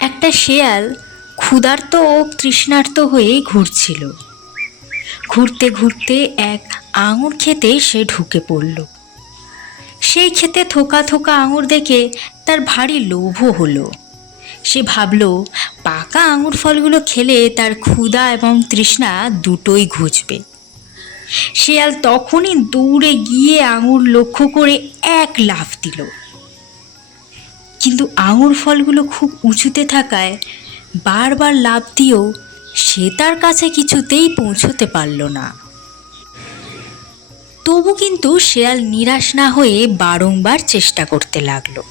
একটা শেয়াল ক্ষুধার্ত ও তৃষ্ণার্ত হয়ে ঘুরছিল। ঘুরতে ঘুরতে এক আঙুর খেতে সে ঢুকে পড়ল। সেই খেতে থোকা থোকা আঙুর দেখে তার ভারী লোভও হলো। সে ভাবল পাকা আঙুর ফলগুলো খেলে তার ক্ষুধা এবং তৃষ্ণা দুটোই ঘুচবে। শেয়াল তখনই দৌড়ে গিয়ে আঙুর লক্ষ্য করে এক লাফ দিল। কিন্তু আঙুর ফলগুলো খুব উঁচুতে থাকায় বারবার লাফ দিয়েও সে তার কাছে কিছুতেই পৌঁছতে পারল না। তবু কিন্তু শেয়াল নিরাশ না হয়ে বারংবার চেষ্টা করতে লাগলো।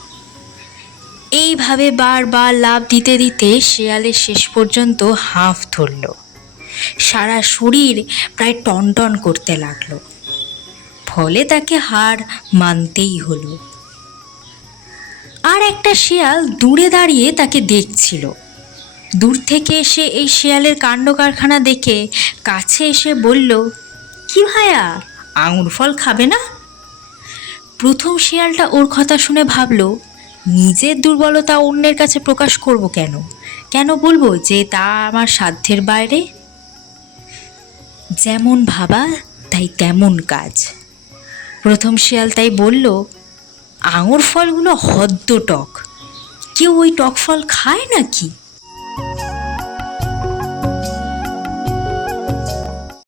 এইভাবে বারবার লাফ দিতে দিতে শেয়ালের শেষ পর্যন্ত হাঁফ ধরল। সারা শরীর প্রায় টনটন করতে লাগলো। ফলে তাকে হার মানতেই হলো। আর একটা শেয়াল দূরে দাঁড়িয়ে তাকে দেখছিল। দূর থেকে এসে এই শেয়ালের কাণ্ড কারখানা দেখে কাছে এসে বলল, কি ভাইয়া, আঙুর ফল খাবে না? প্রথম শেয়ালটা ওর কথা শুনে ভাবল, নিজের দুর্বলতা অন্যের কাছে প্রকাশ করব কেন? কেন বলবো যে তা আমার সাধ্যের বাইরে? যেমন ভাবা তাই তেমন কাজ। প্রথম শেয়াল তাই বলল, আঙুর ফলগুলো হদ্দ টক, কেউ ওই টক ফল খায় নাকি?